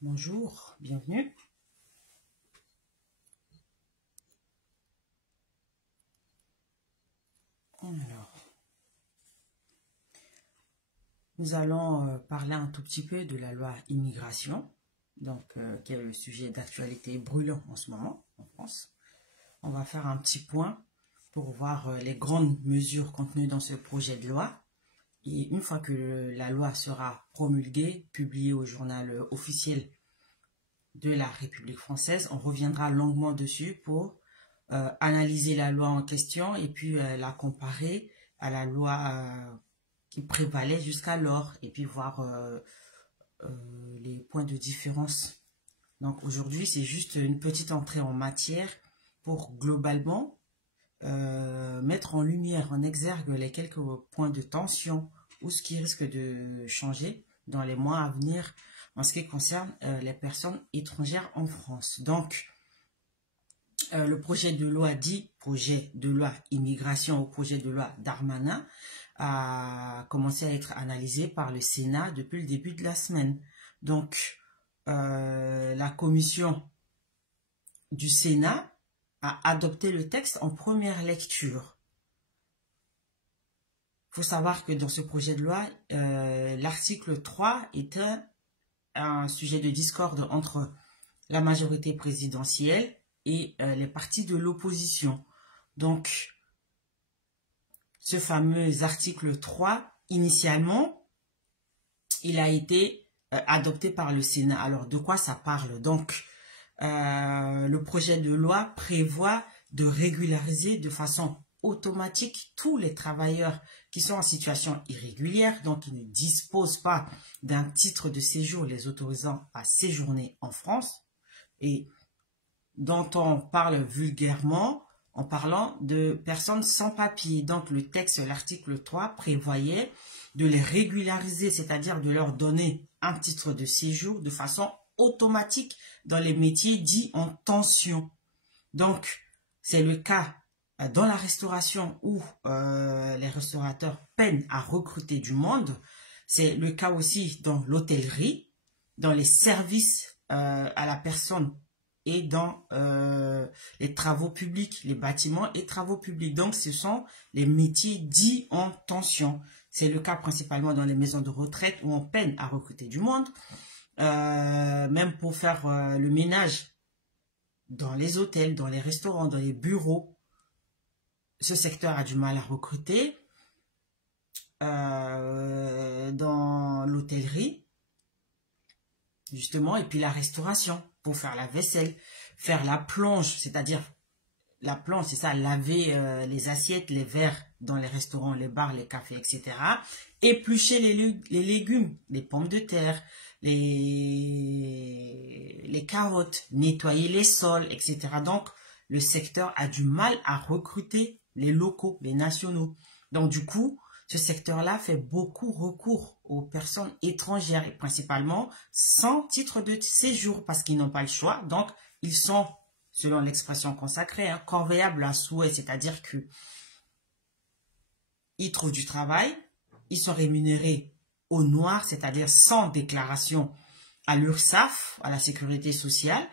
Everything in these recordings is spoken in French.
Bonjour, bienvenue. Alors, nous allons parler un tout petit peu de la loi immigration, qui est le sujet d'actualité brûlant en ce moment en France. On va faire un petit point pour voir les grandes mesures contenues dans ce projet de loi. Et une fois que la loi sera promulguée, publiée au journal officiel de la République française, on reviendra longuement dessus pour analyser la loi en question et puis la comparer à la loi qui prévalait jusqu'alors et puis voir les points de différence. Donc aujourd'hui, c'est juste une petite entrée en matière pour globalement mettre en lumière, en exergue les quelques points de tension ou ce qui risque de changer dans les mois à venir en ce qui concerne les personnes étrangères en France. Donc, le projet de loi dit projet de loi immigration ou projet de loi Darmanin a commencé à être analysé par le Sénat depuis le début de la semaine. Donc, la commission du Sénat a adopté le texte en première lecture. Il faut savoir que dans ce projet de loi, l'article 3 est un sujet de discorde entre la majorité présidentielle et les partis de l'opposition. Donc, ce fameux article 3, initialement, il a été adopté par le Sénat. Alors, de quoi ça parle? Donc, le projet de loi prévoit de régulariser de façon automatique tous les travailleurs qui sont en situation irrégulière, donc qui ne disposent pas d'un titre de séjour les autorisant à séjourner en France, et dont on parle vulgairement en parlant de personnes sans papier. Donc le texte, l'article 3, prévoyait de les régulariser, c'est-à-dire de leur donner un titre de séjour de façon automatique dans les métiers dits en tension. Donc c'est le cas dans la restauration où les restaurateurs peinent à recruter du monde. C'est le cas aussi dans l'hôtellerie, dans les services à la personne et dans les travaux publics, les bâtiments et travaux publics. Donc, ce sont les métiers dits en tension. C'est le cas principalement dans les maisons de retraite où on peine à recruter du monde. Même pour faire le ménage dans les hôtels, dans les restaurants, dans les bureaux, ce secteur a du mal à recruter. Dans l'hôtellerie, justement, et puis la restauration, pour faire la vaisselle, faire la plonge, c'est-à-dire la plonge, c'est ça, laver les assiettes, les verres dans les restaurants, les bars, les cafés, etc. Éplucher les légumes, les pommes de terre, les carottes, nettoyer les sols, etc. Donc, le secteur a du mal à recruter les locaux, les nationaux. Donc, du coup, ce secteur-là fait beaucoup recours aux personnes étrangères et principalement sans titre de séjour parce qu'ils n'ont pas le choix. Donc, ils sont, selon l'expression consacrée, corvéables à souhait, c'est-à-dire que ils trouvent du travail, ils sont rémunérés au noir, c'est-à-dire sans déclaration à l'URSSAF, à la sécurité sociale,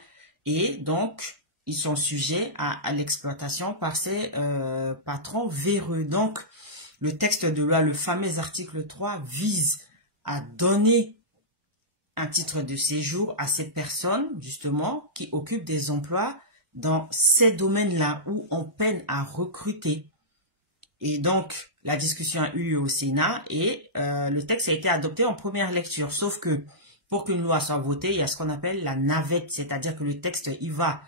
et donc ils sont sujets à l'exploitation par ces patrons véreux. Donc, le texte de loi, le fameux article 3, vise à donner un titre de séjour à ces personnes, justement, qui occupent des emplois dans ces domaines-là où on peine à recruter. Et donc, la discussion a eu au Sénat et le texte a été adopté en première lecture. Sauf que pour qu'une loi soit votée, il y a ce qu'on appelle la navette, c'est-à-dire que le texte, il va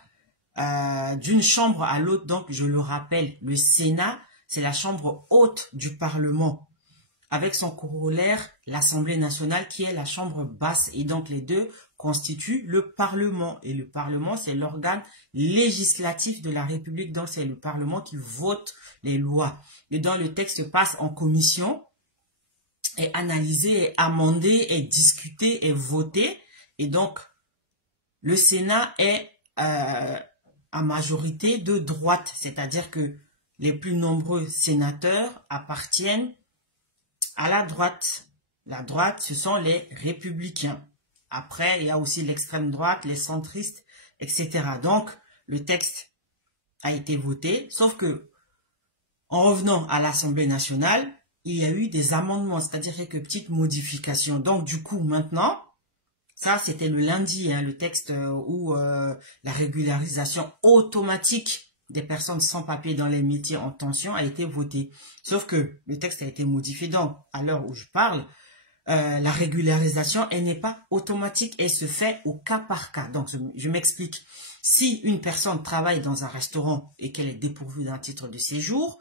d'une chambre à l'autre. Donc, je le rappelle, le Sénat, c'est la chambre haute du Parlement, avec son corollaire, l'Assemblée nationale, qui est la chambre basse. Et donc, les deux constituent le Parlement. Et le Parlement, c'est l'organe législatif de la République. Donc, c'est le Parlement qui vote les lois. Et donc, le texte passe en commission, est analysé, est amendé, est discuté, est voté. Et donc, le Sénat est à majorité de droite, c'est-à-dire que les plus nombreux sénateurs appartiennent à la droite. La droite, ce sont les républicains. Après, il y a aussi l'extrême droite, les centristes, etc. Donc, le texte a été voté, sauf que, en revenant à l'Assemblée nationale, il y a eu des amendements, c'est-à-dire quelques petites modifications. Donc, du coup, maintenant, ça, c'était le lundi, hein, le texte où la régularisation automatique des personnes sans papier dans les métiers en tension a été voté. Sauf que le texte a été modifié. Donc, à l'heure où je parle, la régularisation, elle n'est pas automatique. Elle se fait au cas par cas. Donc, je m'explique. Si une personne travaille dans un restaurant et qu'elle est dépourvue d'un titre de séjour,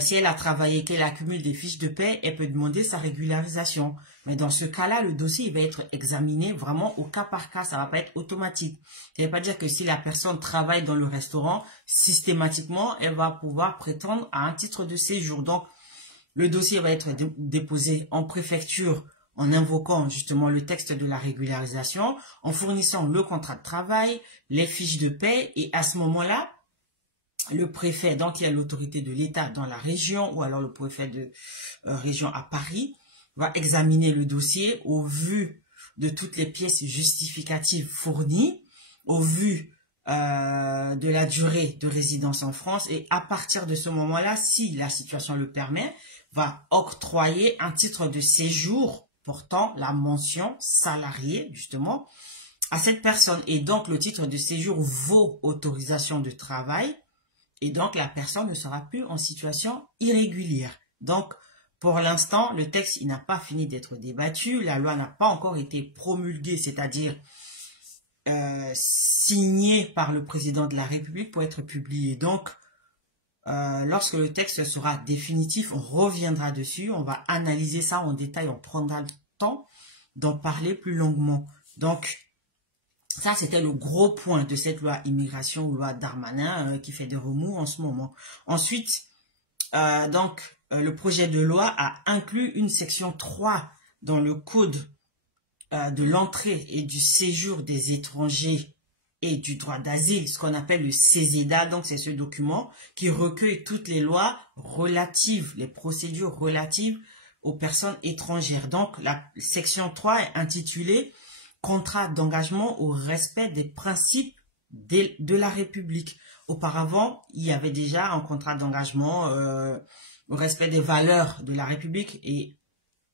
si elle a travaillé, qu'elle accumule des fiches de paie, elle peut demander sa régularisation. Mais dans ce cas-là, le dossier il va être examiné vraiment au cas par cas. Ça va pas être automatique. Ça ne veut pas dire que si la personne travaille dans le restaurant, systématiquement, elle va pouvoir prétendre à un titre de séjour. Donc, le dossier va être déposé en préfecture en invoquant justement le texte de la régularisation, en fournissant le contrat de travail, les fiches de paie, et à ce moment-là, le préfet, donc il y a l'autorité de l'État dans la région, ou alors le préfet de région à Paris, va examiner le dossier au vu de toutes les pièces justificatives fournies, au vu de la durée de résidence en France, et à partir de ce moment-là, si la situation le permet, va octroyer un titre de séjour portant la mention salarié, justement, à cette personne. Et donc, le titre de séjour vaut autorisation de travail, et donc la personne ne sera plus en situation irrégulière. Donc, pour l'instant, le texte il n'a pas fini d'être débattu, la loi n'a pas encore été promulguée, c'est-à-dire signée par le président de la République pour être publiée. Donc, lorsque le texte sera définitif, on reviendra dessus, on va analyser ça en détail, on prendra le temps d'en parler plus longuement. Donc, ça, c'était le gros point de cette loi immigration ou loi Darmanin qui fait des remous en ce moment. Ensuite, le projet de loi a inclus une section 3 dans le code de l'entrée et du séjour des étrangers et du droit d'asile, ce qu'on appelle le CESEDA. Donc, c'est ce document qui recueille toutes les lois relatives, les procédures relatives aux personnes étrangères. Donc, la section 3 est intitulée « Contrat d'engagement au respect des principes de la République ». Auparavant, il y avait déjà un contrat d'engagement au respect des valeurs de la République, et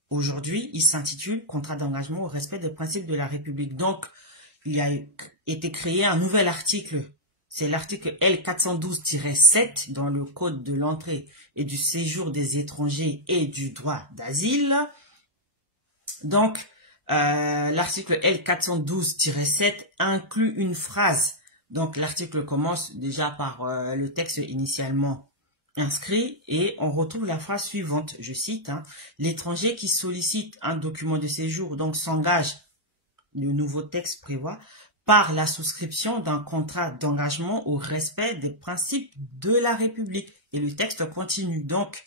aujourd'hui, il s'intitule « Contrat d'engagement au respect des principes de la République ». Donc, il a été créé un nouvel article, c'est l'article L412-7 dans le Code de l'entrée et du séjour des étrangers et du droit d'asile. Donc, l'article L412-7 inclut une phrase. Donc, l'article commence déjà par le texte initialement inscrit et on retrouve la phrase suivante, je cite, hein, « L'étranger qui sollicite un document de séjour donc s'engage », le nouveau texte prévoit, par la souscription d'un contrat d'engagement au respect des principes de la République. Et le texte continue. Donc,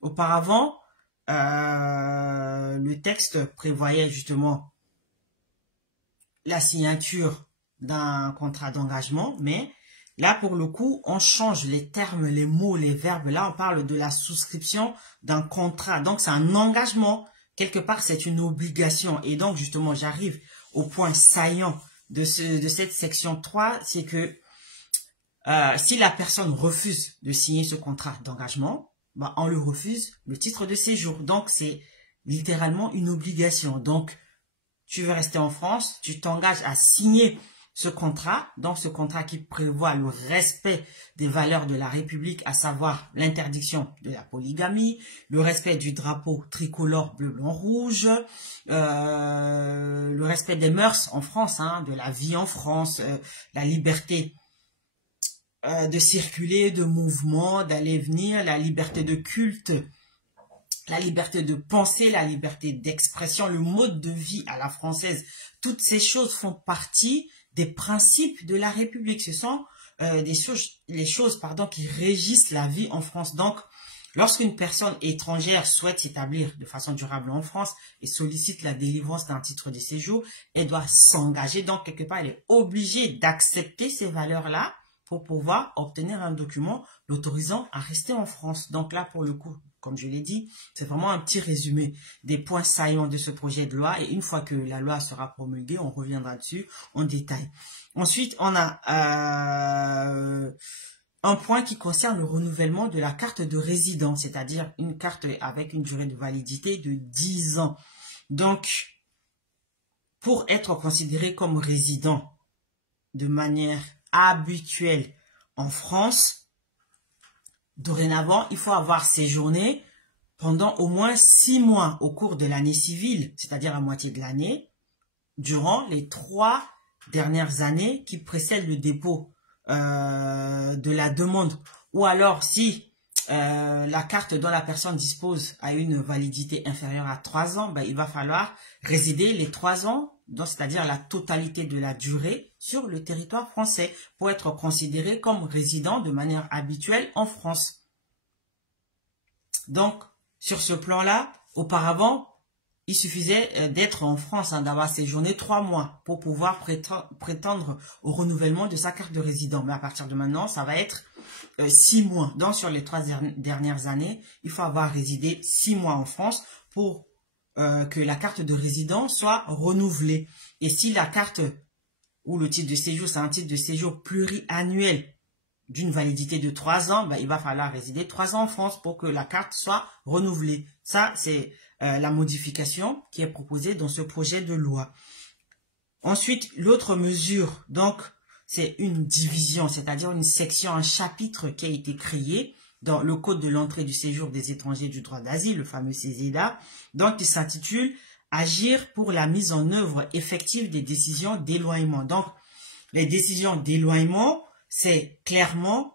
auparavant, le texte prévoyait justement la signature d'un contrat d'engagement, mais là, pour le coup, on change les termes, les mots, les verbes. Là, on parle de la souscription d'un contrat. Donc, c'est un engagement. Quelque part, c'est une obligation. Et donc, justement, j'arrive au point saillant de cette section 3, c'est que si la personne refuse de signer ce contrat d'engagement, bah, on lui refuse le titre de séjour. Donc, c'est littéralement une obligation. Donc, tu veux rester en France, tu t'engages à signer ce contrat, donc ce contrat qui prévoit le respect des valeurs de la République, à savoir l'interdiction de la polygamie, le respect du drapeau tricolore bleu, blanc, rouge, le respect des mœurs en France, hein, de la vie en France, la liberté de circuler, de mouvement, d'aller venir, la liberté de culte, la liberté de penser, la liberté d'expression, le mode de vie à la française. Toutes ces choses font partie des principes de la République. Ce sont les choses qui régissent la vie en France. Donc, lorsqu'une personne étrangère souhaite s'établir de façon durable en France et sollicite la délivrance d'un titre de séjour, elle doit s'engager. Donc, quelque part, elle est obligée d'accepter ces valeurs-là pour pouvoir obtenir un document l'autorisant à rester en France. Donc là, pour le coup, comme je l'ai dit, c'est vraiment un petit résumé des points saillants de ce projet de loi. Et une fois que la loi sera promulguée, on reviendra dessus en détail. Ensuite, on a un point qui concerne le renouvellement de la carte de résident, c'est-à-dire une carte avec une durée de validité de 10 ans. Donc, pour être considéré comme résident de manière habituelle en France, dorénavant, il faut avoir séjourné pendant au moins 6 mois au cours de l'année civile, c'est-à-dire la moitié de l'année, durant les 3 dernières années qui précèdent le dépôt de la demande. Ou alors, si la carte dont la personne dispose a une validité inférieure à 3 ans, ben, il va falloir résider les 3 ans, c'est-à-dire la totalité de la durée sur le territoire français pour être considéré comme résident de manière habituelle en France. Donc, sur ce plan-là, auparavant, il suffisait d'être en France, d'avoir séjourné 3 mois pour pouvoir prétendre au renouvellement de sa carte de résident. Mais à partir de maintenant, ça va être 6 mois. Donc, sur les 3 dernières années, il faut avoir résidé 6 mois en France pour que la carte de résident soit renouvelée. Et si la carte ou le titre de séjour, c'est un titre de séjour pluriannuel d'une validité de 3 ans, ben, il va falloir résider 3 ans en France pour que la carte soit renouvelée. Ça, c'est la modification qui est proposée dans ce projet de loi. Ensuite, l'autre mesure, donc, c'est une division, c'est-à-dire une section, un chapitre qui a été créé dans le Code de l'entrée et du séjour des étrangers du droit d'asile, le fameux CESEDA, donc qui s'intitule « Agir pour la mise en œuvre effective des décisions d'éloignement ». Donc, les décisions d'éloignement, c'est clairement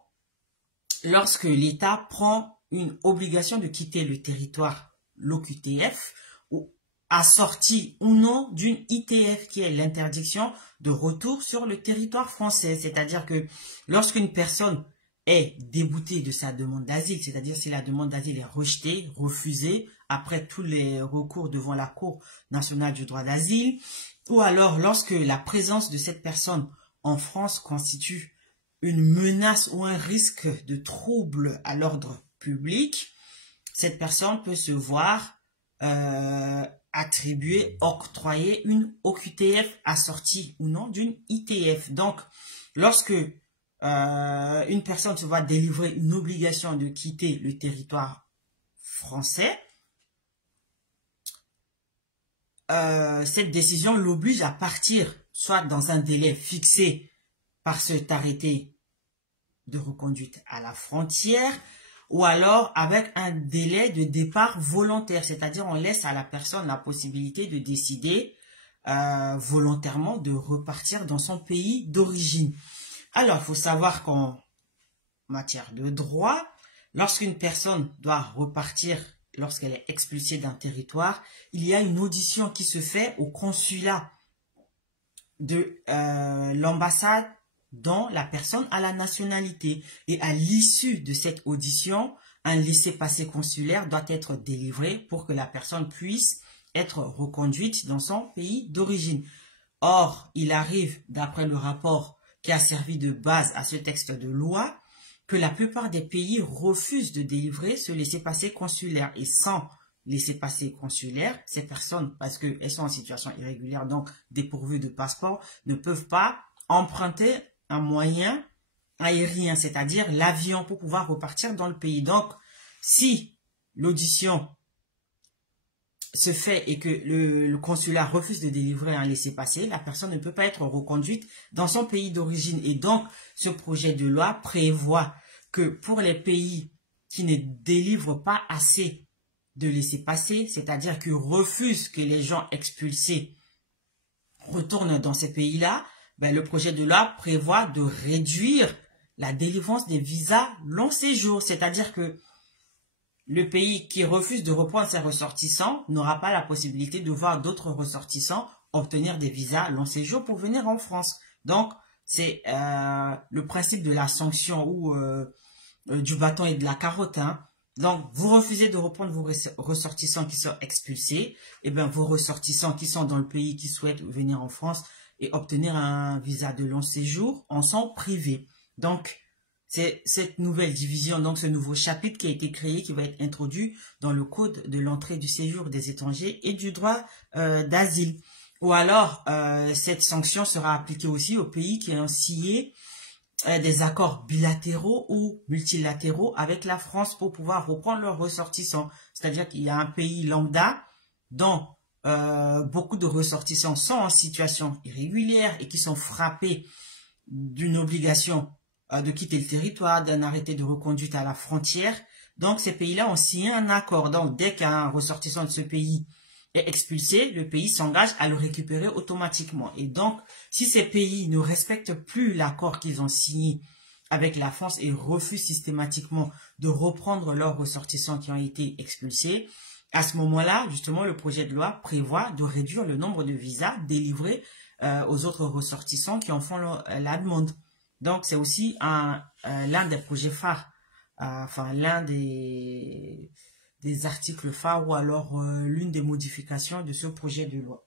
lorsque l'État prend une obligation de quitter le territoire, l'OQTF, ou assorti ou non d'une ITF, qui est l'interdiction de retour sur le territoire français. C'est-à-dire que lorsqu'une personne est déboutée de sa demande d'asile, c'est-à-dire si la demande d'asile est rejetée, refusée, après tous les recours devant la Cour nationale du droit d'asile, ou alors lorsque la présence de cette personne en France constitue une menace ou un risque de trouble à l'ordre public, cette personne peut se voir attribuer, octroyer une OQTF assortie ou non d'une ITF. Donc, lorsque une personne se voit délivrer une obligation de quitter le territoire français, cette décision l'oblige à partir, soit dans un délai fixé par cet arrêté de reconduite à la frontière, ou alors avec un délai de départ volontaire, c'est-à-dire on laisse à la personne la possibilité de décider volontairement de repartir dans son pays d'origine. Alors, il faut savoir qu'en matière de droit, lorsqu'une personne doit repartir, lorsqu'elle est expulsée d'un territoire, il y a une audition qui se fait au consulat de l'ambassade dont la personne a la nationalité. Et à l'issue de cette audition, un laissez-passer consulaire doit être délivré pour que la personne puisse être reconduite dans son pays d'origine. Or, il arrive, d'après le rapport qui a servi de base à ce texte de loi, que la plupart des pays refusent de délivrer ce laissez-passer consulaire. Et sans laissez-passer consulaire, ces personnes, parce qu'elles sont en situation irrégulière, donc dépourvues de passeport, ne peuvent pas emprunter un moyen aérien, c'est-à-dire l'avion, pour pouvoir repartir dans le pays. Donc, si l'audition se fait et que le consulat refuse de délivrer un laissez-passer, la personne ne peut pas être reconduite dans son pays d'origine. Et donc, ce projet de loi prévoit que pour les pays qui ne délivrent pas assez de laissez-passer, c'est-à-dire qui refusent que les gens expulsés retournent dans ces pays-là, ben, le projet de loi prévoit de réduire la délivrance des visas long séjour, c'est-à-dire que le pays qui refuse de reprendre ses ressortissants n'aura pas la possibilité de voir d'autres ressortissants obtenir des visas long séjour pour venir en France. Donc, c'est le principe de la sanction ou du bâton et de la carotte. Hein. Donc, vous refusez de reprendre vos ressortissants qui sont expulsés, et bien vos ressortissants qui sont dans le pays qui souhaitent venir en France et obtenir un visa de long séjour en sont privés. Donc, C'est cette nouvelle division, donc ce nouveau chapitre qui a été créé, qui va être introduit dans le code de l'entrée du séjour des étrangers et du droit d'asile. Ou alors, cette sanction sera appliquée aussi aux pays qui ont signé des accords bilatéraux ou multilatéraux avec la France pour pouvoir reprendre leurs ressortissants. C'est-à-dire qu'il y a un pays lambda dont beaucoup de ressortissants sont en situation irrégulière et qui sont frappés d'une obligation de quitter le territoire, d'un arrêté de reconduite à la frontière. Donc, ces pays-là ont signé un accord. Donc, dès qu'un ressortissant de ce pays est expulsé, le pays s'engage à le récupérer automatiquement. Et donc, si ces pays ne respectent plus l'accord qu'ils ont signé avec la France et refusent systématiquement de reprendre leurs ressortissants qui ont été expulsés, à ce moment-là, justement, le projet de loi prévoit de réduire le nombre de visas délivrés aux autres ressortissants qui en font la demande. Donc, c'est aussi l'un des projets phares, enfin, l'un des articles phares ou alors l'une des modifications de ce projet de loi.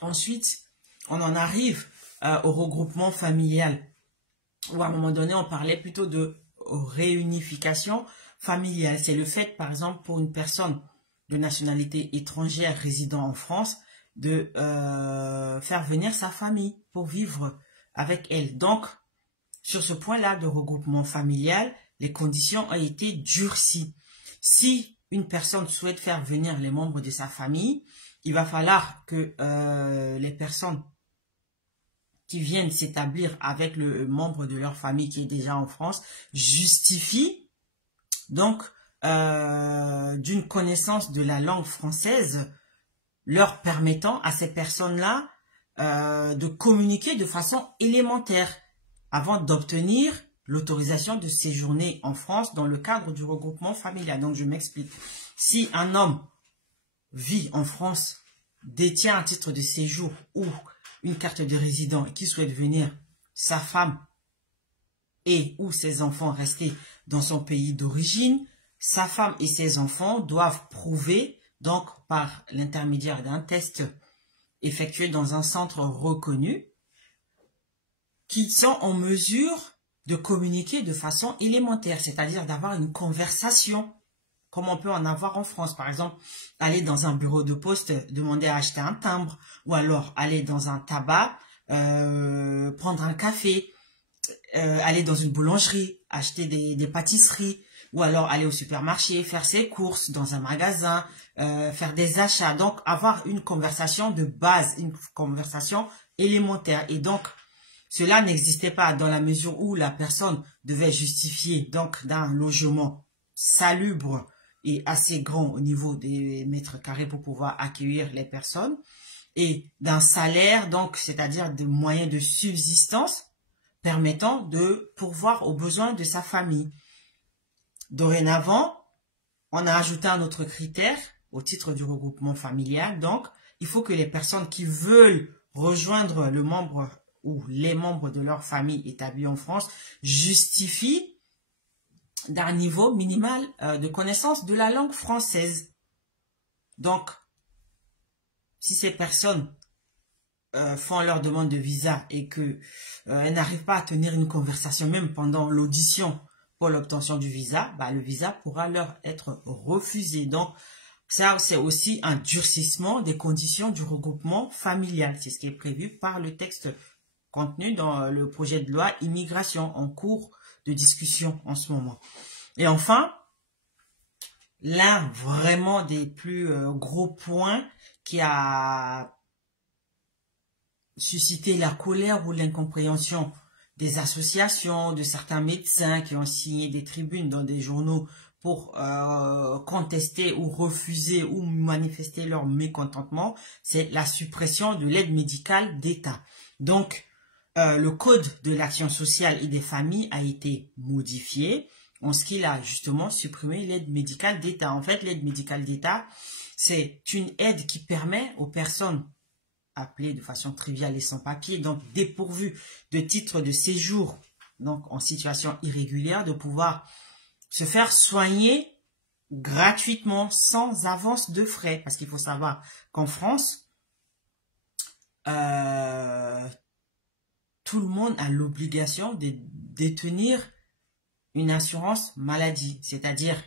Ensuite, on en arrive au regroupement familial, où à un moment donné, on parlait plutôt de réunification familiale. C'est le fait, par exemple, pour une personne de nationalité étrangère résidant en France, de faire venir sa famille pour vivre avec elle. Donc, sur ce point-là de regroupement familial, les conditions ont été durcies. Si une personne souhaite faire venir les membres de sa famille, il va falloir que les personnes qui viennent s'établir avec le membre de leur famille qui est déjà en France justifient donc d'une connaissance de la langue française, leur permettant à ces personnes-là de communiquer de façon élémentaire avant d'obtenir l'autorisation de séjourner en France dans le cadre du regroupement familial. Donc, je m'explique. Si un homme vit en France, détient un titre de séjour ou une carte de résident et qui souhaite venir, sa femme et ou ses enfants rester dans son pays d'origine, sa femme et ses enfants doivent prouver, donc par l'intermédiaire d'un test effectué dans un centre reconnu, qu'ils sont en mesure de communiquer de façon élémentaire, c'est-à-dire d'avoir une conversation, comme on peut en avoir en France. Par exemple, aller dans un bureau de poste, demander à acheter un timbre, ou alors aller dans un tabac, prendre un café, aller dans une boulangerie, acheter des pâtisseries, ou alors aller au supermarché, faire ses courses dans un magasin, faire des achats. Donc, avoir une conversation de base, une conversation élémentaire. Et donc, cela n'existait pas dans la mesure où la personne devait justifier donc d'un logement salubre et assez grand au niveau des mètres carrés pour pouvoir accueillir les personnes et d'un salaire, donc c'est-à-dire de moyens de subsistance permettant de pourvoir aux besoins de sa famille. Dorénavant, on a ajouté un autre critère au titre du regroupement familial. Donc, il faut que les personnes qui veulent rejoindre le membre ou les membres de leur famille établis en France justifient d'un niveau minimal de connaissance de la langue française. Donc, si ces personnes font leur demande de visa et que elles n'arrivent pas à tenir une conversation même pendant l'audition pour l'obtention du visa, bah, le visa pourra leur être refusé. Donc, ça, c'est aussi un durcissement des conditions du regroupement familial. C'est ce qui est prévu par le texte contenu dans le projet de loi immigration en cours de discussion en ce moment. Et enfin, l'un vraiment des plus gros points qui a suscité la colère ou l'incompréhension des associations, de certains médecins qui ont signé des tribunes dans des journaux pour contester ou refuser ou manifester leur mécontentement, c'est la suppression de l'aide médicale d'État. Donc, le code de l'action sociale et des familles a été modifié en ce qu'il a justement supprimé l'aide médicale d'État. En fait, l'aide médicale d'État, c'est une aide qui permet aux personnes appelées de façon triviale et sans papier, donc dépourvues de titre de séjour, donc en situation irrégulière, de pouvoir se faire soigner gratuitement, sans avance de frais. Parce qu'il faut savoir qu'en France, monde a l'obligation de détenir une assurance maladie. C'est-à-dire,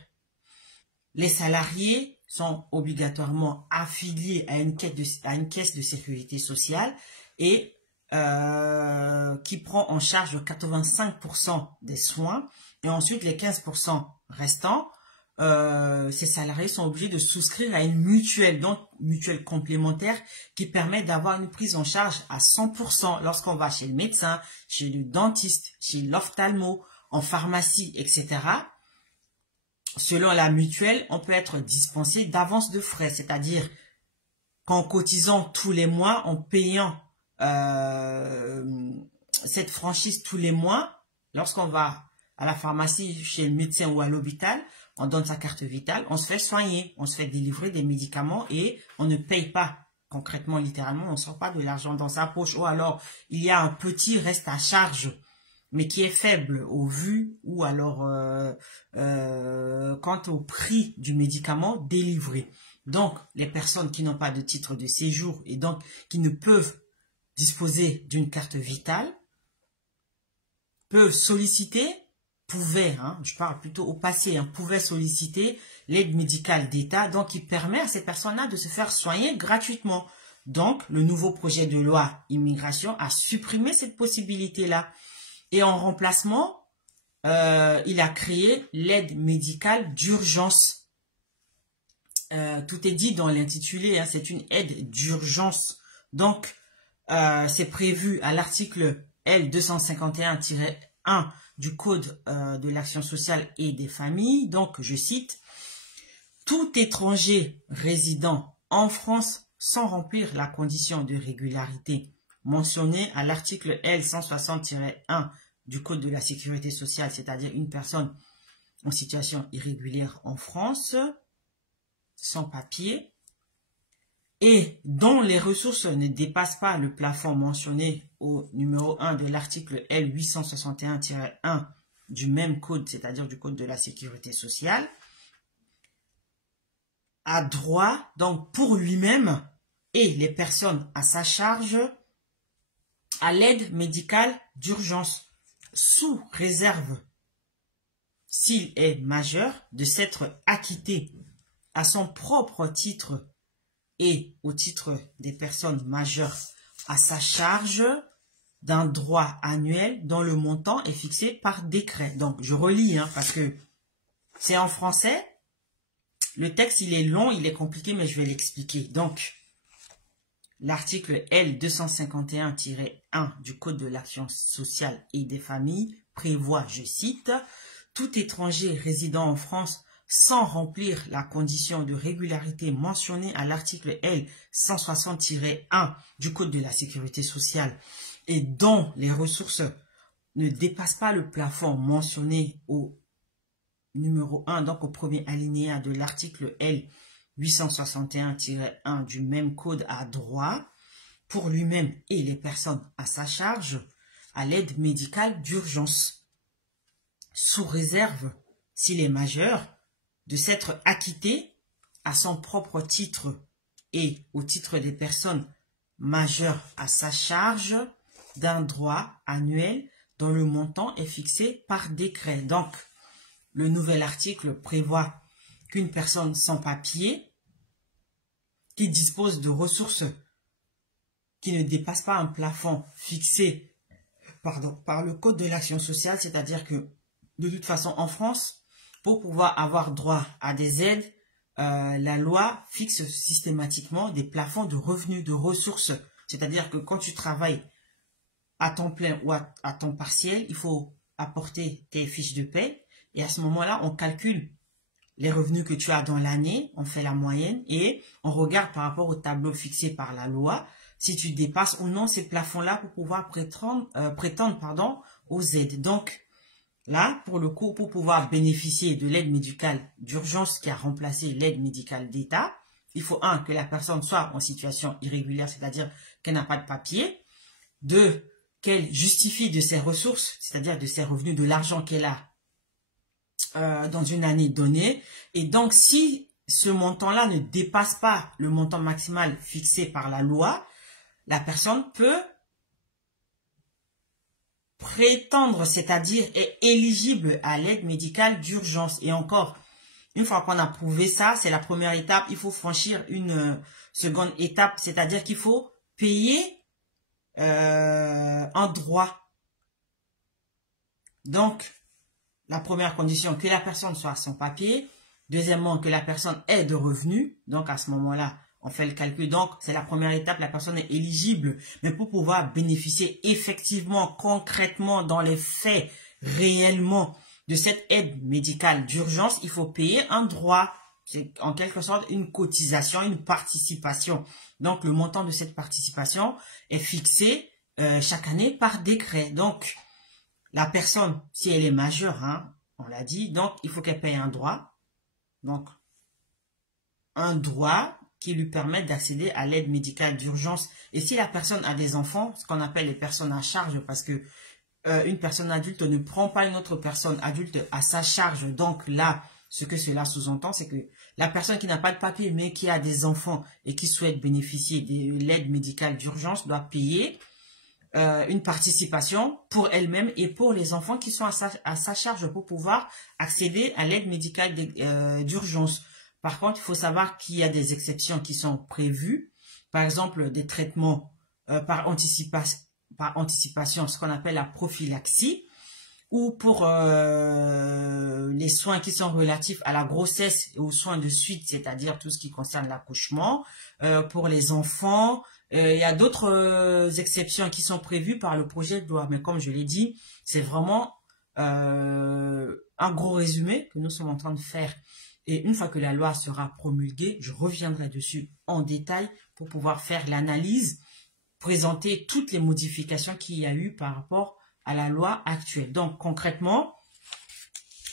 les salariés sont obligatoirement affiliés à une caisse de sécurité sociale et qui prend en charge 85% des soins. Et ensuite, les 15% restants, ces salariés sont obligés de souscrire à une mutuelle, donc mutuelle complémentaire qui permet d'avoir une prise en charge à 100% lorsqu'on va chez le médecin, chez le dentiste, chez l'ophtalmo, en pharmacie, etc. Selon la mutuelle, on peut être dispensé d'avance de frais, c'est-à-dire qu'en cotisant tous les mois, en payant cette franchise tous les mois, lorsqu'on va à la pharmacie, chez le médecin ou à l'hôpital, on donne sa carte vitale, on se fait soigner, on se fait délivrer des médicaments et on ne paye pas. Concrètement, littéralement, on ne sort pas de l'argent dans sa poche. Ou alors, il y a un petit reste à charge, mais qui est faible au vu ou alors quant au prix du médicament délivré. Donc, les personnes qui n'ont pas de titre de séjour et donc qui ne peuvent disposer d'une carte vitale peuvent solliciter, pouvaient, je parle plutôt au passé, pouvaient solliciter l'aide médicale d'État, donc qui permet à ces personnes-là de se faire soigner gratuitement. Donc, le nouveau projet de loi immigration a supprimé cette possibilité-là. Et en remplacement, il a créé l'aide médicale d'urgence. Tout est dit dans l'intitulé, c'est une aide d'urgence. Donc, c'est prévu à l'article L251-1 du Code de l'action sociale et des familles. Donc, je cite, « Tout étranger résidant en France sans remplir la condition de régularité mentionnée à l'article L160-1 du Code de la sécurité sociale, c'est-à-dire une personne en situation irrégulière en France, sans papier, et dont les ressources ne dépassent pas le plafond mentionné au numéro 1 de l'article L861-1 du même code, c'est-à-dire du Code de la sécurité sociale, a droit, donc pour lui-même et les personnes à sa charge, à l'aide médicale d'urgence, sous réserve, s'il est majeur, de s'être acquitté à son propre titre et au titre des personnes majeures à sa charge d'un droit annuel dont le montant est fixé par décret. Donc, je relis parce que c'est en français. Le texte, il est long, il est compliqué, mais je vais l'expliquer. Donc, l'article L251-1 du Code de l'action sociale et des familles prévoit, je cite, « Tout étranger résidant en France sans remplir la condition de régularité mentionnée à l'article L160-1 du Code de la sécurité sociale et dont les ressources ne dépassent pas le plafond mentionné au numéro 1, donc au premier alinéa de l'article L861-1 du même code a droit, pour lui-même et les personnes à sa charge, à l'aide médicale d'urgence, sous réserve, s'il est majeur, de s'être acquitté à son propre titre et au titre des personnes majeures à sa charge d'un droit annuel dont le montant est fixé par décret. Donc, le nouvel article prévoit qu'une personne sans papier qui dispose de ressources qui ne dépassent pas un plafond fixé par le Code de l'action sociale, c'est-à-dire que de toute façon en France, pour pouvoir avoir droit à des aides, la loi fixe systématiquement des plafonds de revenus, de ressources. C'est-à-dire que quand tu travailles à temps plein ou à temps partiel, il faut apporter tes fiches de paie. Et à ce moment-là, on calcule les revenus que tu as dans l'année, on fait la moyenne et on regarde par rapport au tableau fixé par la loi si tu dépasses ou non ces plafonds-là pour pouvoir prétendre aux aides. Donc, là, pour le coup, pour pouvoir bénéficier de l'aide médicale d'urgence qui a remplacé l'aide médicale d'État, il faut, 1, que la personne soit en situation irrégulière, c'est-à-dire qu'elle n'a pas de papier. 2, qu'elle justifie de ses ressources, c'est-à-dire de ses revenus, de l'argent qu'elle a dans une année donnée. Et donc, si ce montant-là ne dépasse pas le montant maximal fixé par la loi, la personne peut prétendre, c'est-à-dire est éligible à l'aide médicale d'urgence. Et encore, une fois qu'on a prouvé ça, c'est la première étape. Il faut franchir une seconde étape, c'est-à-dire qu'il faut payer un droit. Donc, la première condition, que la personne soit sans papier. Deuxièmement, que la personne ait de revenus. Donc, à ce moment-là, on fait le calcul. Donc, c'est la première étape. La personne est éligible. Mais pour pouvoir bénéficier effectivement, concrètement, dans les faits, réellement, de cette aide médicale d'urgence, il faut payer un droit. C'est en quelque sorte une cotisation, une participation. Donc, le montant de cette participation est fixé chaque année par décret. Donc, la personne, si elle est majeure, hein, on l'a dit, donc il faut qu'elle paye un droit. Donc, un droit qui lui permet d'accéder à l'aide médicale d'urgence. Et si la personne a des enfants, ce qu'on appelle les personnes à charge, parce que une personne adulte ne prend pas une autre personne adulte à sa charge. Donc là, ce que cela sous-entend, c'est que la personne qui n'a pas de papier, mais qui a des enfants et qui souhaite bénéficier de l'aide médicale d'urgence doit payer une participation pour elle-même et pour les enfants qui sont à sa charge pour pouvoir accéder à l'aide médicale d'urgence. Par contre, il faut savoir qu'il y a des exceptions qui sont prévues. Par exemple, des traitements par anticipation, ce qu'on appelle la prophylaxie, ou pour les soins qui sont relatifs à la grossesse et aux soins de suite, c'est-à-dire tout ce qui concerne l'accouchement, pour les enfants. Il y a d'autres exceptions qui sont prévues par le projet de loi, mais comme je l'ai dit, c'est vraiment un gros résumé que nous sommes en train de faire. Et une fois que la loi sera promulguée, je reviendrai dessus en détail pour pouvoir faire l'analyse, présenter toutes les modifications qu'il y a eu par rapport à la loi actuelle. Donc, concrètement,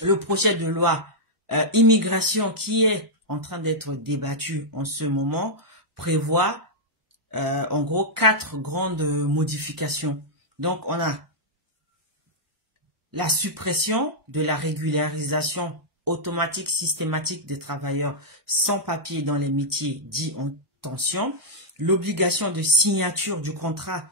le projet de loi immigration qui est en train d'être débattu en ce moment prévoit en gros 4 grandes modifications. Donc, on a la suppression de la régularisation automatique systématique des travailleurs sans papier dans les métiers dits en tension, l'obligation de signature du contrat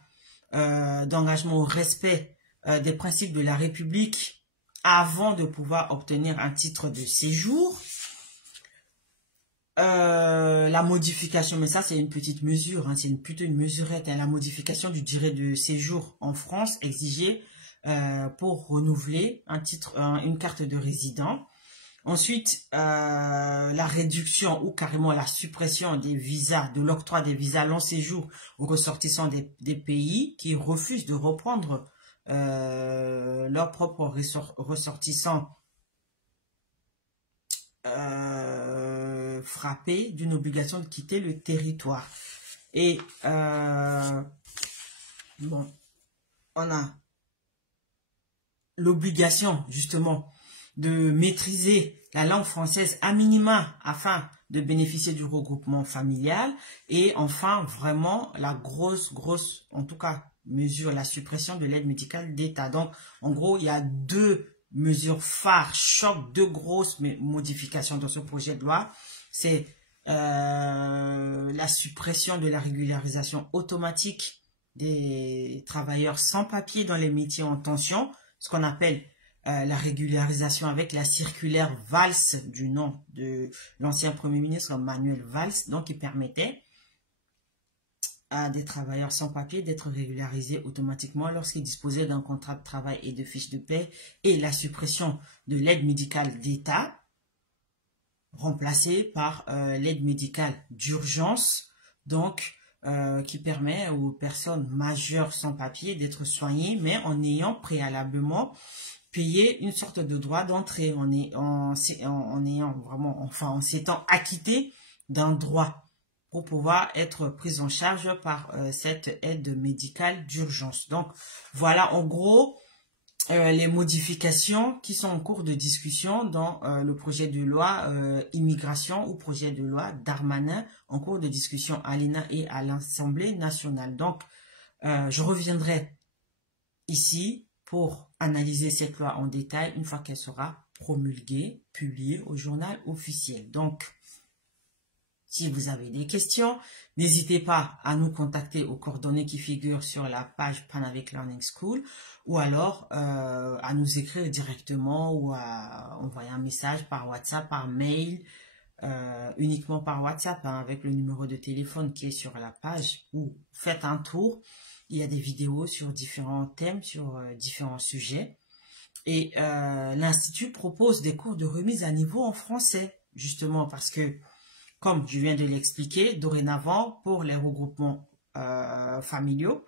d'engagement au respect des principes de la République avant de pouvoir obtenir un titre de séjour, la modification, mais ça c'est une petite mesure, hein, c'est plutôt une mesurette, hein, la modification du durée de séjour en France exigée pour renouveler un titre, une carte de résident. Ensuite, la réduction ou carrément la suppression des visas, de l'octroi des visas long séjour aux ressortissants des pays qui refusent de reprendre leurs propres ressortissants frappés d'une obligation de quitter le territoire. Et bon, on a l'obligation justement de maîtriser la langue française à minima afin de bénéficier du regroupement familial. Et enfin, vraiment, la grosse, en tout cas, mesure, la suppression de l'aide médicale d'État. Donc, en gros, il y a 2 mesures phares, deux grosses modifications dans ce projet de loi. C'est la suppression de la régularisation automatique des travailleurs sans papier dans les métiers en tension, ce qu'on appelle la régularisation avec la circulaire Valls du nom de l'ancien Premier ministre Manuel Valls, donc qui permettait à des travailleurs sans papier d'être régularisés automatiquement lorsqu'ils disposaient d'un contrat de travail et de fiches de paie, et la suppression de l'aide médicale d'État remplacée par l'aide médicale d'urgence, donc qui permet aux personnes majeures sans papier d'être soignées, mais en ayant préalablement payer une sorte de droit d'entrée, en s'étant acquitté d'un droit pour pouvoir être prise en charge par cette aide médicale d'urgence. Donc, voilà en gros les modifications qui sont en cours de discussion dans le projet de loi immigration ou projet de loi Darmanin en cours de discussion à l'ENA et à l'Assemblée nationale. Donc, je reviendrai ici pour analyser cette loi en détail une fois qu'elle sera promulguée, publiée au journal officiel. Donc, Si vous avez des questions, n'hésitez pas à nous contacter aux coordonnées qui figurent sur la page Panavik Learning School ou alors à nous écrire directement ou à envoyer un message par WhatsApp, par mail, uniquement par WhatsApp hein, avec le numéro de téléphone qui est sur la page, ou faites un tour. Il y a des vidéos sur différents thèmes, sur différents sujets. Et l'Institut propose des cours de remise à niveau en français, justement parce que, comme je viens de l'expliquer, dorénavant, pour les regroupements familiaux,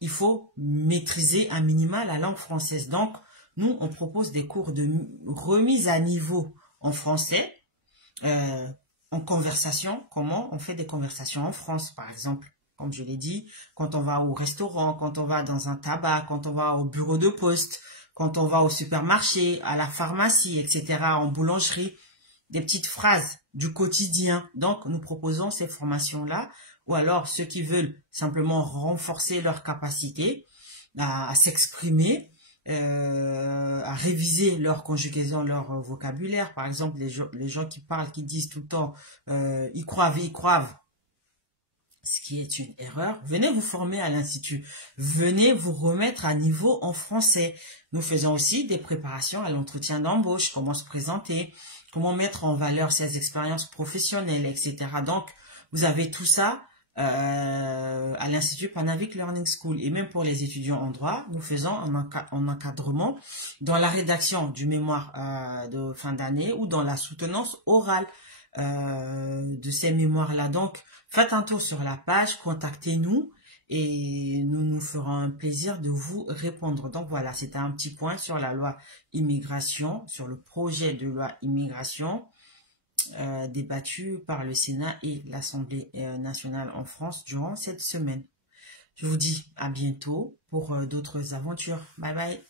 il faut maîtriser un minima la langue française. Donc, nous, on propose des cours de remise à niveau en français, en conversation. Comment on fait des conversations en France, par exemple. Comme je l'ai dit, quand on va au restaurant, quand on va dans un tabac, quand on va au bureau de poste, quand on va au supermarché, à la pharmacie, etc., en boulangerie, des petites phrases du quotidien. Donc, nous proposons ces formations-là, ou alors ceux qui veulent simplement renforcer leur capacité à s'exprimer, à réviser leur conjugaison, leur vocabulaire. Par exemple, les gens qui parlent, qui disent tout le temps ils croivent, ce qui est une erreur. Venez vous former à l'Institut. Venez vous remettre à niveau en français. Nous faisons aussi des préparations à l'entretien d'embauche, comment se présenter, comment mettre en valeur ses expériences professionnelles, etc. Donc, vous avez tout ça à l'Institut Panavik Learning School. Et même pour les étudiants en droit, nous faisons un encadrement dans la rédaction du mémoire de fin d'année ou dans la soutenance orale de ces mémoires-là. Donc, faites un tour sur la page, contactez-nous et nous nous ferons un plaisir de vous répondre. Donc voilà, c'était un petit point sur la loi immigration, sur le projet de loi immigration débattu par le Sénat et l'Assemblée nationale en France durant cette semaine. Je vous dis à bientôt pour d'autres aventures. Bye bye.